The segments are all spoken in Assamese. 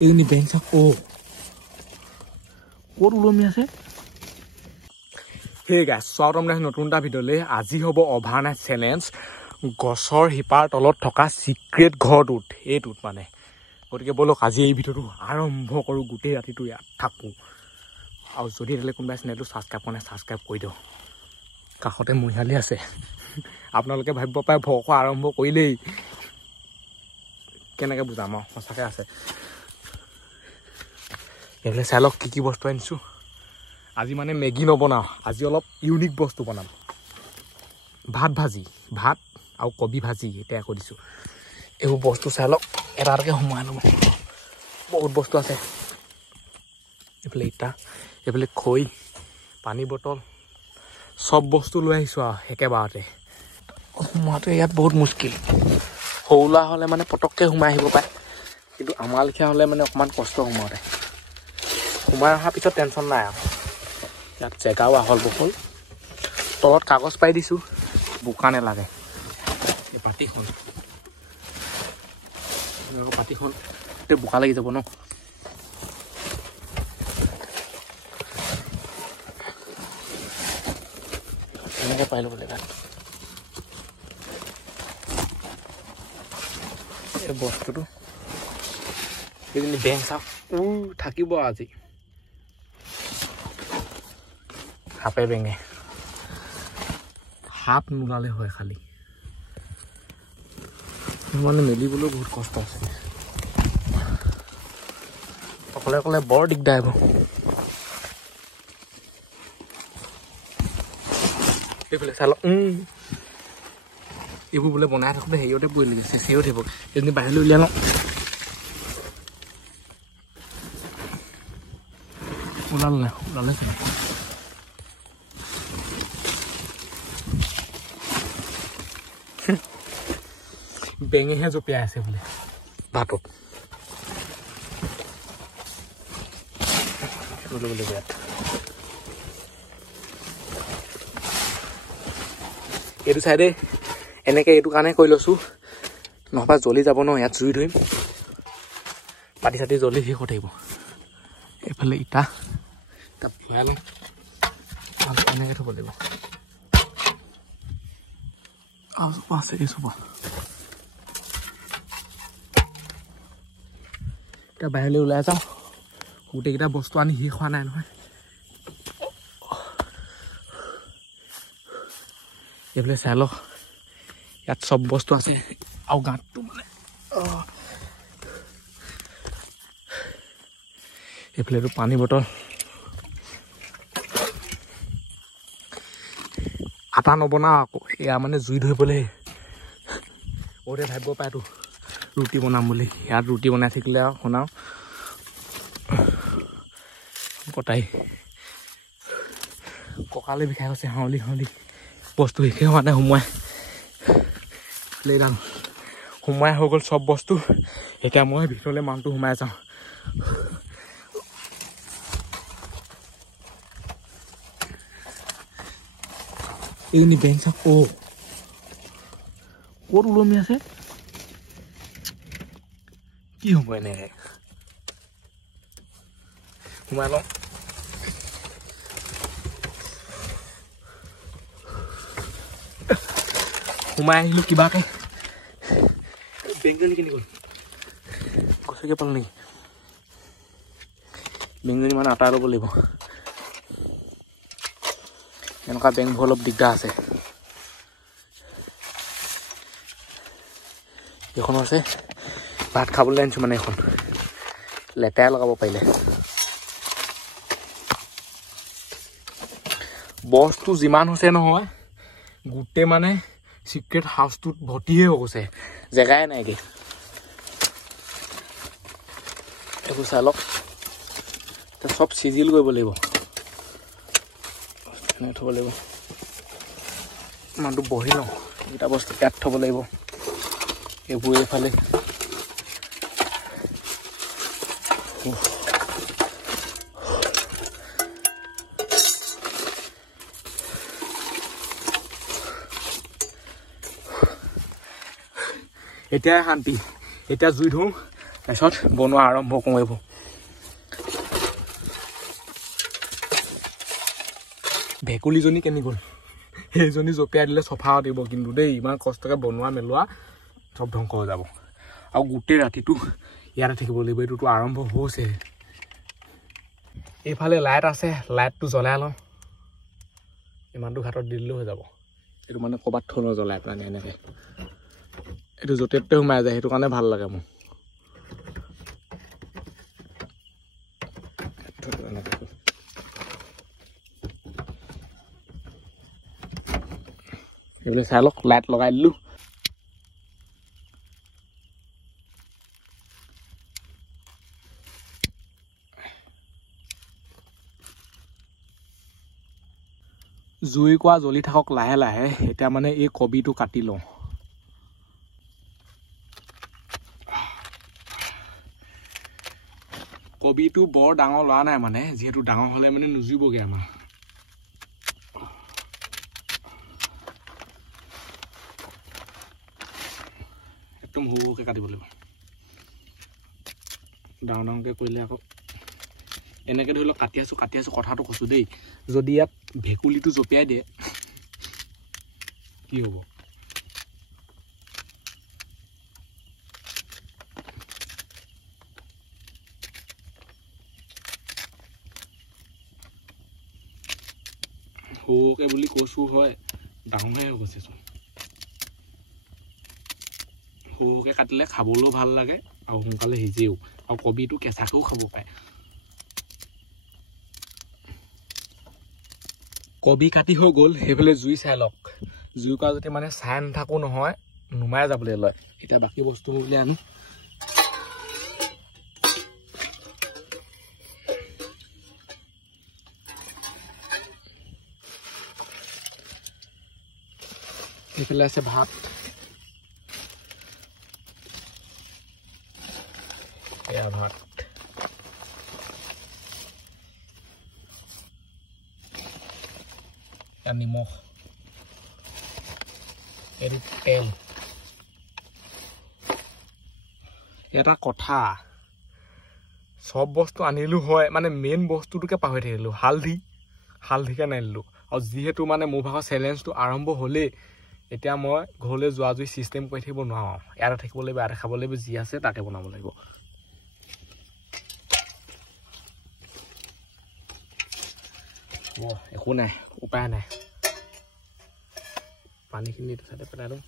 ini bensak oh kor ulomi ase hey guys sawrom na notun ta video le aji hobo overnight challenge গছৰ হিপাৰ তলত থকা সিক্ৰেট ঘৰটোত এইটোত মানে গতিকে বলক আজি এই ভিডিওটো আৰম্ভ কৰো গুটেই ৰাতিটো ইয়াত থাকো আৰু যদি এলে কোনবা চেনেলটো সাবস্ক্ৰাইব কৰে সাবস্ক্ৰাইব কৰি দিও কাখতে মহিয়ালি আছে আপোনালোকে ভাবিব পায় ভক আৰম্ভ কৰিলেই কেনেকৈ বুজাম সঁচাকৈ আছে এলে চালক কি বস্তু আনিছো আজি মানে মেগি নবনাও আজি অলপ ইউনিক বস্তু বনাম ভাত ভাজি ভাত আৰু কবি ভাজি এটা কৰিছো এই বস্তু চালক এটাকে হুমাই লম বহুত বস্তু আছে এফালে ইটা এফালে খই পানী বটল সব বস্তু লৈ আহিছো একেবাৰতে হুমাটো ইয়াত বহুত মুশকিল হৌলা হলে মানে পটককে হুমাই আহিব পায় কিন্তু আমাৰ লিখা হলে মানে অকমান কষ্ট হুমাতে হুমাই অহাৰ পিছত টেনচন নাই ইয়াত জেগাও আহল বহল তলত কাগজ পাই দিছো বুকানে লাগে এই পাতিখন তে বুকা লাগি যাব ন এনেকে পাই ল'ব লাগে এই বস্তুটো এইখিনি বেংক চাপ থাকিব আজি হাপে বেঙে হাপ নোলালে হয় খালি মানে মেলিবলৈ বহুত কষ্ট আছে অকলে অকলে বৰ দিগদাৰ হ'ব এইফালে চাল এইবোৰ বোলে বনাই থাকোঁতে হেৰিয়তে পৰি লাগিছে চেও থাকিব এজনী বাহিৰলৈ উলিয়াই লওঁ ওলালে বেঙেহে জপিয়াই আছে বোলে ভাতত এইটো চাইডে এনেকে এইটো কাৰণে কৰি লৈছো নহবা জ্বলি যাব ন ইয়াত জুই ধৰিম পাতি চাতি জ্বলি শেষ হৈ থাকিব এইফালে ইটা ভৰাই লওঁ এনেকে থব লাগিব আছে এই চব এতিয়া বাহিৰলৈ ওলাই যাওঁ গোটেইকেইটা বস্তু আনি শেষ হোৱা নাই নহয় এইফালে চাই লওক ইয়াত চব বস্তু আছে আৰু গাঁতটো মানে এইফালেতো পানী বটল আটা নবনাও আকৌ এয়া মানে জুই ধৰিবলৈ ওৰে ভাবিব পায়তো ৰুটি বনাম বুলি ইয়াত ৰুটি বনাই থাকিলে আৰু শুনাও কটাই কঁকালে বিষাই গৈছে হাউলি বস্তু শেষে হোৱা নাই সোমাই হৈ গ'ল চব বস্তু এতিয়া মই ভিতৰলৈ মানটো সোমাই যাওঁ এইজনী বেংক চাপ ক'ত ওলমি আছে কি হ'ব এনেকে সোমাই লওঁ সোমাই আহিলো কিবাকে বেংজনী কিনি গ'ল গছকে পালো নেকি বেংজনী মানে আটা ল'ব লাগিব এনেকুৱা বেংকবোৰ অলপ দিগদাৰ আছে এইখন আছে ভাত খাবলৈ আনিছো মানে এখন লেতেৰা লগাব পাৰিলে বস্তু যিমান হৈছে নহয় গোটেই মানে সিক্ৰেট হাউচটোত ভৰ্তিহে হৈ গৈছে জেগাই নাইগে এইবোৰ চাই লওক চব চিজিল কৰিব লাগিব থব লাগিব মানুহটো বহি লওঁ এইকেইটা বস্তু ইয়াত থব লাগিব এইবোৰ এইফালে এতিয়া শান্তি এতিয়া জুই ধৰোঁ তাৰপিছত বনোৱা আৰম্ভ কৰোঁ এইবোৰ ভেকুলীজনী কেনি গ'ল সেইজনী জপিয়াই দিলে চফা দিব কিন্তু দেই ইমান কষ্টকৈ বনোৱা মেলোৱা চব ধ্বংস হৈ যাব আৰু গোটেই ৰাতিটো ইয়াতে থাকিব লাগিব এইটোতো আৰম্ভ হৈছে এইফালে লাইট আছে লাইটটো জ্বলাই লওঁ ইমানটো ঘাটত দি দিলেও হৈ যাব এইটো মানে ক'ৰবাত থৈ লওঁ জ্বলাই পেলাই এনেকৈ এইটো য'তে ত'তে সোমাই যায় সেইটো কাৰণে ভাল লাগে মোক এইবিলাক চাই লওক লাইট লগাই দিলোঁ জুই কোৱা জ্বলি থাকক লাহে লাহে এতিয়া মানে এই কবিটো কাটি লওঁ কবিটো বৰ ডাঙৰ লোৱা নাই মানে যিহেতু ডাঙৰ হ'লে মানে নুজুইবগৈ আমাৰ একদম সৰুকৈ কাটিব লাগিব ডাঙৰ ডাঙৰকৈ কৰিলে আকৌ এনেকৈ ধৰি লওক কাটি আছোঁ কথাটো কৈছোঁ দেই যদি ইয়াত ভেকুলীটো জপিয়াই দিয়ে কি হ'ব সৰুকৈ বুলি কৈছোঁ হয় ডাঙৰহে হৈ গৈছেচোন সৰুকৈ কাটিলে খাবলৈও ভাল লাগে আৰু সোনকালে সিজেও আৰু কবিটো কেঁচাকৈও খাব পাৰে কবি কাটি হৈ গ'ল সেইফালে জুই চাই লওক জুই কৰা যদি মানে চাই নাথাকোঁ নহয় নুমাই যাবলৈ লয় এতিয়া বাকী বস্তুবোৰ উলিয়াই আনো এইফালে আছে ভাত এয়া ভাত নিমখ এইটো তেল এটা কথা চব বস্তু আনিলোঁ হয় মানে মেইন বস্তুটোকে পাহৰি থাকিলোঁ হালধিকে নানিলোঁ আৰু যিহেতু মানে মোৰ ভাগৰ চেলেঞ্জটো আৰম্ভ হ'লেই এতিয়া মই ঘৰলৈ যোৱা জুই চিষ্টেম কৰি থাকিব নোৱাৰোঁ ইয়াতে থাকিব লাগিব ইয়াতে খাব লাগিব যি আছে তাকে বনাব লাগিব একো নাই উপায় নাই পানীখিনি এইটো চাইডে পেলাই দিওঁ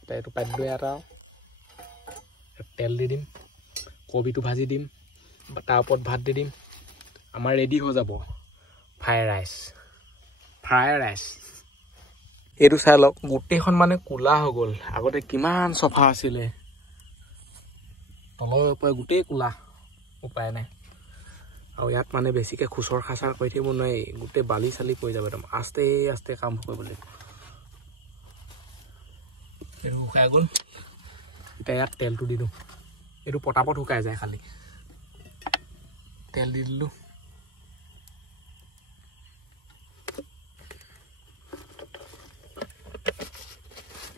এতিয়া এইটো পাতি দিওঁ ইয়াত আৰু তেল দি দিম কবিটো ভাজি দিম তাৰ ওপৰত ভাত দি দিম আমাৰ ৰেডি হৈ যাব ফ্ৰাইড ৰাইচ এইটো চাই লওক গোটেইখন মানে ক'লা হৈ গ'ল আগতে কিমান চফা আছিলে তলৰ ওপৰে গোটেই ক'লা উপায় নাই আৰু ইয়াত মানে বেছিকৈ খুচৰ খাচাৰ কৰি থাকিব নোৱাৰি গোটেই বালি চালি পৰি যাব একদম আস্তে আস্তে কাম কৰিব লাগিব এইটো শুকাই গ'ল এতিয়া ইয়াত তেলটো দি দিওঁ এইটো পটাপট শুকাই যায় খালি তেল দি দিলোঁ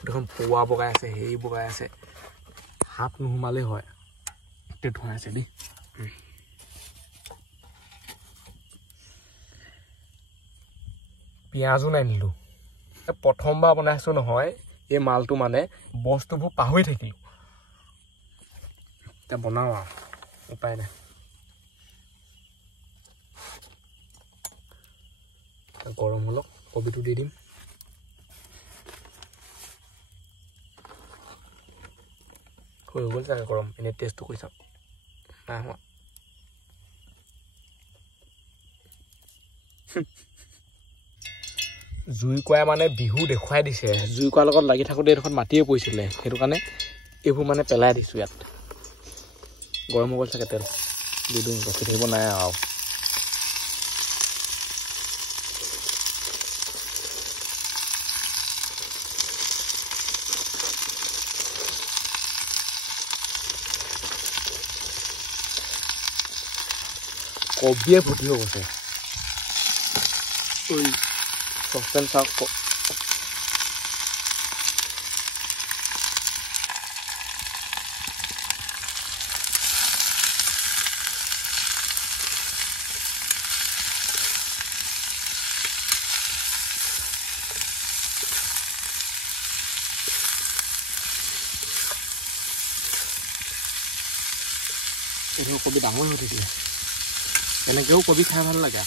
দেখোন পোৱা বগাই আছে সেই বগাই আছে হাত নোসোমালেই হয় গোটেই ধোঁৱাই আছে দেই পিঁয়াজো নানিলোঁ প্ৰথমবাৰ বনাইছোঁ নহয় এই মালটো মানে বস্তুবোৰ পাহৰি থাকিলোঁ এতিয়া বনাওঁ আৰু উপায় নাই গৰম অলপ কবিটো দি দিম হৈ গ'ল চাগে গৰম এনেই টেষ্টটো কৰি চাওঁ নাই হোৱা জুই কোৱাই মানে বিহু দেখুৱাই দিছে জুই কোৱাৰ লগত লাগি থাকোঁতে এইডোখৰত মাটিয়ে পৰিছিলে সেইটো কাৰণে এইবোৰ মানে পেলাই দিছোঁ ইয়াত গৰম হৈ গ'ল চাগে তেল দি দিওঁ ৰখি থাকিব নাই আৰু কবিয়ে ভৰ্তি হৈ গৈছে চচপেন চাওক এইটো কবি ডাঙৰ হৈ থাকিলে এনেকৈও কবি খাই ভাল লাগে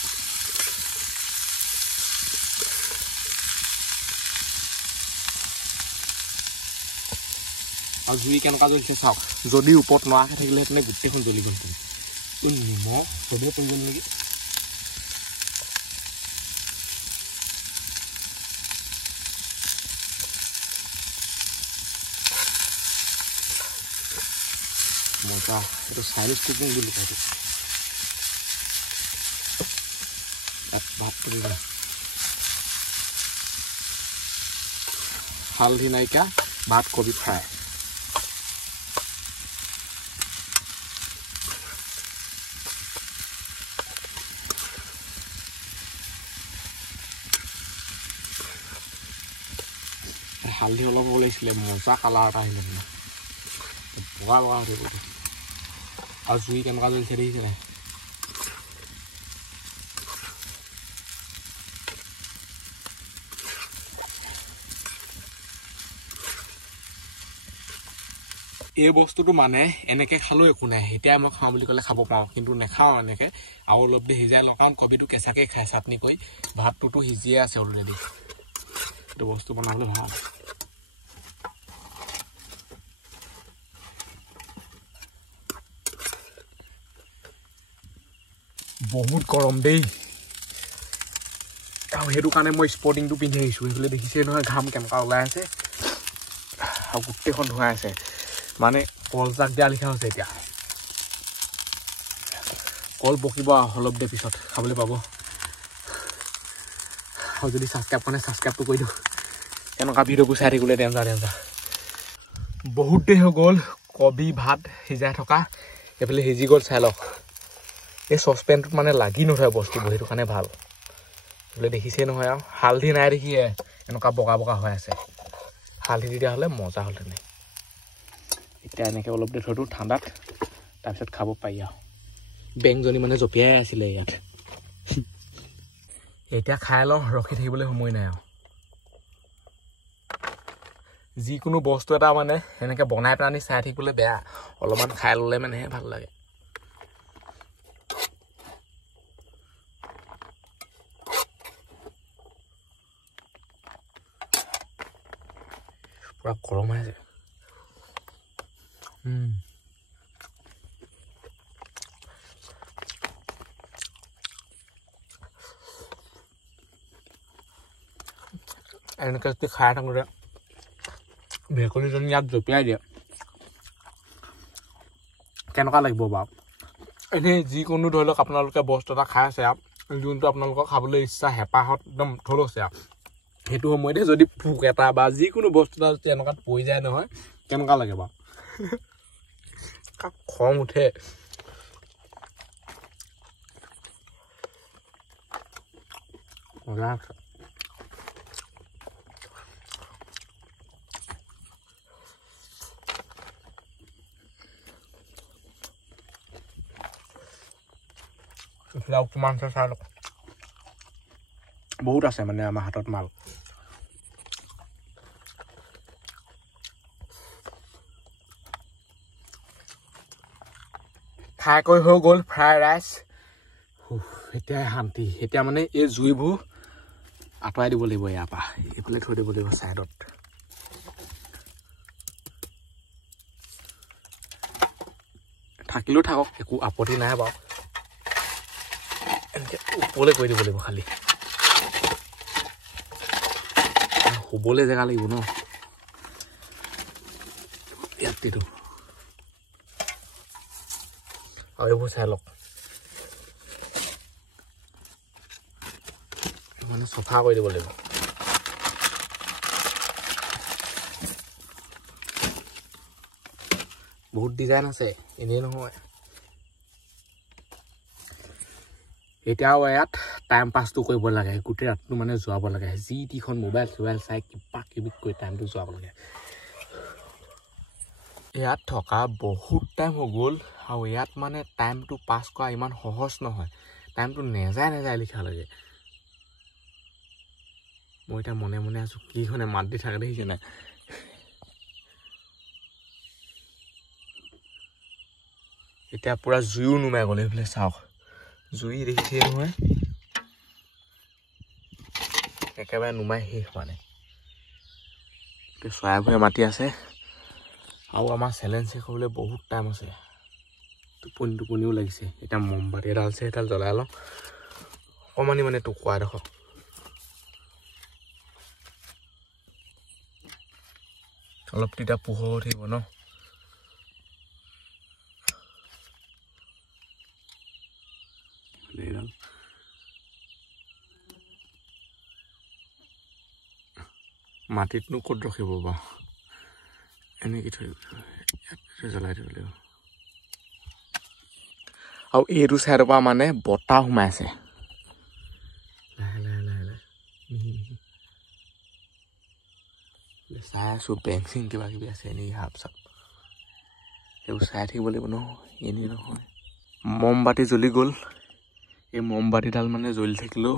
আৰু জুই কেনেকুৱা জ্বলিছে চাওক যদি ওপৰত নৰাকৈ থাকিলে সেইকাৰণে গোটেইখন জ্বলি গ'ল নিমখ চবেই পৰি গ'ল নেকি মজা এইটো চাইনিজ কুকিং বুলি কয় ভাত কৰি হালধি নাইকিয়া ভাত কবি ফ্ৰাই হালধি অলপ ওলাইছিলে মজা কালাৰ এটা আহিলে বগা বগা হৈ থাকিব আৰু জুই কেনেকুৱা জ্বলিছে দেখিছে নাই এই বস্তুটো মানে এনেকৈ খালেও একো নাই এতিয়া মই খাওঁ বুলি ক'লে খাব পাৰোঁ কিন্তু নাখাওঁ এনেকৈ আৰু অলপ দেৰি সিজাই লগাম কবিটো কেঁচাকৈ খাই চাটনি কৰি ভাতটোতো সিজিয়ে আছে অলৰেডি এইটো বস্তু বনাবলৈ ভাল বহুত গৰম দেই আৰু সেইটো কাৰণে মই স্পৰ্টিংটো পিন্ধি আহিছোঁ সেইফালে দেখিছে নহয় ঘাম কেনেকুৱা ওলাই আছে আৰু গোটেইখন ধুৱাই আছে মানে কলজাক দিয়া লিখা হৈছে এতিয়া কল পকিব অলপ দেৰি পিছত খাবলৈ পাব আৰু যদি ছাবস্ক্ৰাইব কৰে ছাবস্ক্ৰাইবটো কৰি দিওঁ এনেকুৱা ভিডিঅ'বোৰ চাই থাকিবলৈ ডেঞ্জাৰ বহুত দেৰি হৈ গ'ল কবি ভাত সিজাই থকা এইফালে সিজি গ'ল চাই লওক এই চচপেনটোত মানে লাগি নধৰে বস্তুবোৰ সেইটো কাৰণে ভাল বোলে দেখিছেই নহয় আৰু হালধি নাই দেখিয়ে এনেকুৱা বগা বগা হৈ আছে হালধি দিয়া হ'লে মজা হ'লহেঁতেন এতিয়া এনেকৈ অলপ দেৰি থৈ দিওঁ ঠাণ্ডাত তাৰপিছত খাব পাৰি আৰু বেংজনী মানে জঁপিয়াই আছিলে ইয়াত এতিয়া খাই লওঁ ৰখি থাকিবলৈ সময় নাই আৰু যিকোনো বস্তু এটা মানে এনেকৈ বনাই পেলাই চাই থাকিবলৈ বেয়া অলপমান খাই ল'লে মানেহে ভাল লাগে পুৰা গৰম হৈ আছে এনেকৈ যদি খাই থাকোঁতে ভেকুলীজনী ইয়াত জঁপিয়াই দিয়ে কেনেকুৱা লাগিব বাৰু এনেই যিকোনো ধৰি লওক আপোনালোকে বস্তু এটা খাই আছে যোনটো আপোনালোকৰ খাবলৈ ইচ্ছা হেঁপাহত একদম থলছে সেইটো সময়তে যদি পোক এটা বা যিকোনো বস্তু এটা যদি এনেকুৱাত পৰি যায় নহয় কেনেকুৱা লাগে বাৰু খং উঠে মজা আছে কিমান চাই লওক বহুত আছে মানে আমাৰ হাতত মাল খাই কৰি হৈ গ'ল ফ্ৰাইড ৰাইচ এতিয়া শান্তি এতিয়া মানে এই জুইবোৰ আঁতৰাই দিব লাগিব ইয়াৰ পৰা এইফালে থৈ দিব লাগিব ছাইডত থাকিলেও থাকক একো আপত্তি নাই বাৰু এনেকৈ ওপৰলৈ কৰি দিব লাগিব খালি শুবলৈ জেগা লাগিব ন ইয়াতেতো আৰু এইবোৰ চাই লওক মানে চফা কৰি দিব লাগিব বহুত ডিজাইন আছে এনেই নহয় এতিয়াও ইয়াত টাইম পাছটো কৰিব লাগে গোটেই ৰাতিটো মানে যোৱাব লাগে যি টিখন মোবাইল চোবাইল চাই কিবা কিবি কৰি টাইমটো যোৱাব লাগে ইয়াত থকা বহুত টাইম হৈ গ'ল আৰু ইয়াত মানে টাইমটো পাছ কৰা ইমান সহজ নহয় টাইমটো নেযায় লিখা লাগে মই এতিয়া মনে মনে আছোঁ কিখনে মাত দি থাকে দেখিছে নাই এতিয়া পুৰা জুইও নুমাই গ'ল এইফালে চাওক জুই দেখিছে নহয় একেবাৰে নুমাই শেষ মানে চৰাইবোৰে মাতি আছে আৰু আমাৰ চেলেঞ্জ শেষ হ'বলৈ বহুত টাইম আছে টোপনিও লাগিছে এতিয়া মমবাতি এডাল আছে এডাল জ্বলাই লওঁ অকণমানি মানে টুকুৰা এডোখৰ অলপ তেতিয়া পোহৰ হৈ থাকিব ন মাটিতনো ক'ত ৰখিব বাৰু এনেকৈ থৈ জ্বলাই দিব লাগিব আৰু এইটো চাইডৰ পৰা মানে বতাহ সোমাই আছে লাহে লাহে লাহে লাহে মিহি মিহি চাই আছোঁ বেং চিং কিবা কিবি আছে এনেই হাপ চাপ সেইবোৰ চাই থাকিব লাগিব নহয় এনেই নহয় মমবাতি জ্বলি গ'ল এই মমবাতিডাল মানে জ্বলি থাকিলেও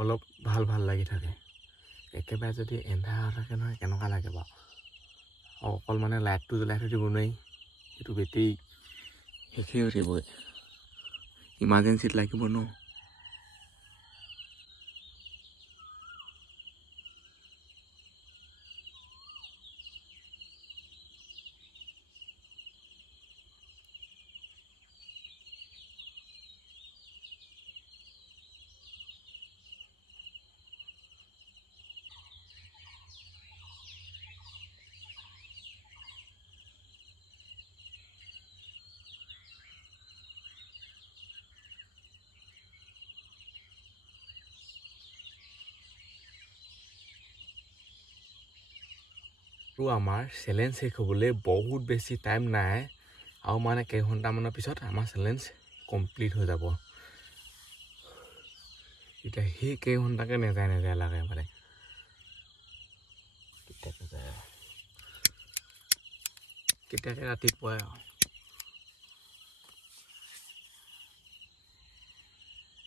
অলপ ভাল ভাল লাগি থাকে একেবাৰে যদি এন্ধাৰ থাকে নহয় কেনেকুৱা লাগে বাৰু অকল মানে লাইটটো জ্বলাই থৈ দিব নোৱাৰি সেইটো বেটেৰী শেষেই হৈ থাকিবগৈ ইমাৰ্জেঞ্চিত লাগিব ন আৰু আমাৰ চেলেঞ্জ শেষ হ'বলৈ বহুত বেছি টাইম নাই আৰু মানে কেইঘণ্টামানৰ পিছত আমাৰ চেলেঞ্জ কমপ্লিট হৈ যাব এতিয়া সেই কেইঘণ্টাকে নেযায় লাগে মানে কেতিয়াকে ৰাতিপুৱাই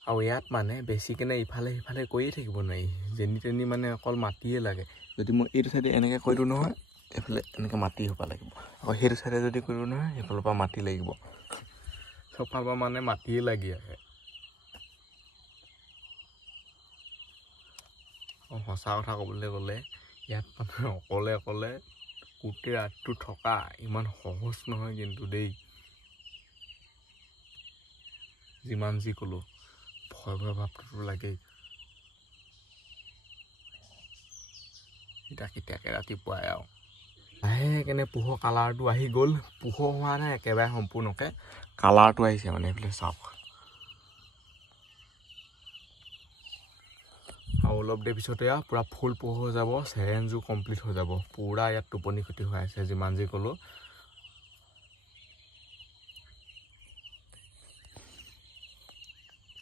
আৰু ইয়াত মানে বেছিকেনে ইফালে সিফালে কৰিয়ে থাকিব নোৱাৰি যেনি তেনি মানে অকল মাটিয়ে লাগে যদি মই এইটো চাইডে এনেকৈ কৰি দিওঁ নহয় এইফালে এনেকৈ মাটি হোপা লাগিব আকৌ সেইটো চাইডে যদি কৰি দিওঁ নহয় সেইফালৰ পৰা মাটি লাগিব চবফালৰ পৰা মানে মাটিয়ে লাগি আহে সঁচা কথা ক'বলৈ গ'লে ইয়াত মানে অকলে গোটেই ৰাতিটো থকা ইমান সহজ নহয় কিন্তু দেই যিমান যি ক'লোঁ ভয় ভাৱটোতো লাগেই এতিয়া কেতিয়াকে ৰাতিপুৱাই আৰু লাহেকেনে পোহৰ কালাৰটো আহি গ'ল পোহৰ হোৱা নাই একেবাৰে সম্পূৰ্ণকৈ কালাৰটো আহিছে মানে এইফালে চাওক আৰু অলপ দেৰি পিছতে পূৰা ফুল পোহৰ হৈ যাব চেলেঞ্জো কমপ্লিট হৈ যাব পূৰা ইয়াত টোপনি ক্ষতি হৈ আছে যিমান যি ক'লোঁ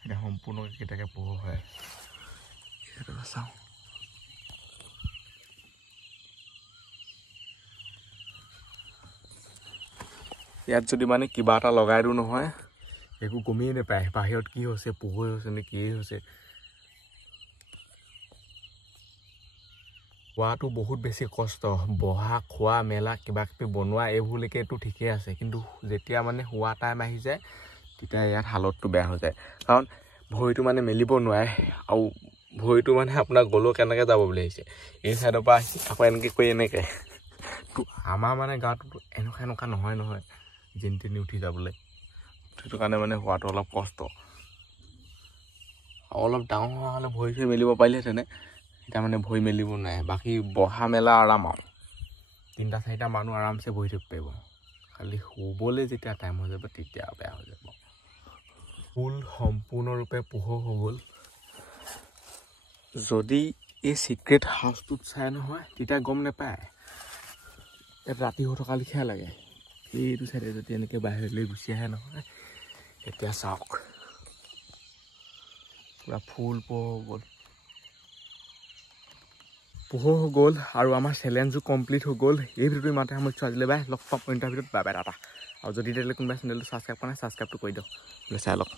এতিয়া সম্পূৰ্ণকৈ কেতিয়াকৈ পোহৰ হয় চাওঁ ইয়াত যদি মানে কিবা এটা লগাই দিওঁ নহয় একো গমেই নাপায় বাহিৰত কি হৈছে পোহৰ হৈছে নে কি হৈছে খোৱাটো বহুত বেছি কষ্ট বহা খোৱা মেলা কিবা কিবি বনোৱা এইবোৰলৈকেতো ঠিকেই আছে কিন্তু যেতিয়া মানে শোৱা টাইম আহি যায় তেতিয়া ইয়াত হালতটো বেয়া হৈ যায় কাৰণ ভৰিটো মানে মেলিব নোৱাৰে আৰু ভৰিটো মানে আপোনাৰ গ'লেও কেনেকৈ যাব বুলি আহিছে এই চাইডৰ পৰা আহি আকৌ এনেকৈ কৰি এনেকৈ তো আমাৰ মানে গাটোতো এনেকুৱা নহয় যেনি তেনি উঠি যাবলৈ সেইটো কাৰণে মানে হোৱাটো অলপ কষ্ট আৰু অলপ ডাঙৰ হোৱা হ'লে ভৰি চৰি মেলিব পাৰিলেহেঁতেনে এতিয়া মানে ভৰি মেলিব নাই বাকী বহা মেলা আৰাম আৰু 3-4টা মানুহ আৰামছে বহি থাকিব পাৰিব খালি শুবলৈ যেতিয়া টাইম হৈ যাব তেতিয়া বেয়া হৈ যাব ফুল সম্পূৰ্ণৰূপে পোহৰ হৈ গ'ল যদি এই চিক্ৰেট হাউচটোত চাই নহয় তেতিয়া গম নাপায় ইয়াত ৰাতি হৈ থকা লিখিয়া লাগে এইটো চাইডে যদি এনেকৈ বাহিৰলৈ গুচি আহে নহয় এতিয়া চাওক পূৰা ফুল পোহৰ হৈ গ'ল আৰু আমাৰ চেলেঞ্জো কমপ্লিট হৈ গ'ল এই ভিডিঅ'টো ইমানতে সামৰিছোঁ আজিলৈ বাই লগ পাম ইণ্টাৰভিউত বাই বাই টাটা আৰু যদি তেতিয়ালৈ কোনোবাই চেনেলটো ছাবস্ক্ৰাইব কৰা নাই ছাবস্ক্ৰাইবটো কৰি দিয়ক চাই লওক